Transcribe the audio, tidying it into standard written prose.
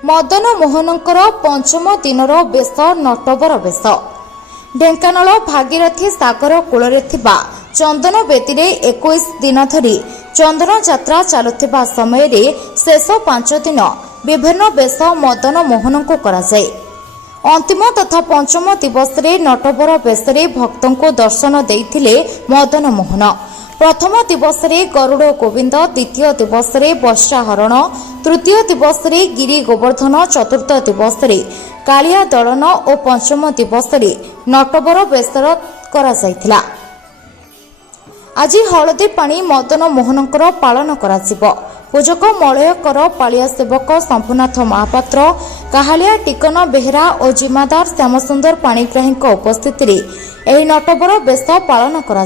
मदन मोहनଙ୍କର पंचम दिनर बेश नटबर बेश। ढेंकानाल भागीरथी सागर कूଳରେ ଥିବା चंदन बेदी 21 दिन धरी चंदन यात्रा चलुवा समय शेष 5 दिन विभिन्न बेश मदन मोहन को कराए। अंतिम तथा पंचम दिवस नटबर बेश भक्तों को दर्शन देते मदन मोहन। प्रथम दिवस गरुड़ गोविंद, द्वितीय दिवस वर्षाहरण, तृतीय दिवस गिरी गोवर्धन, चतुर्थ दिवस कालिया दलन और पंचम दिवस नटबर बेश करा। आज हलदी पानी मदन मोहनकर पालन करा। पूजक मलयकर, पालिया सेवक शंभुनाथ महापात्र, काहालिया टिकन बेहेरा और जिम्मेदार श्यामसुंदर पाणिग्राही उपस्थित नटबर बेश पालन करा।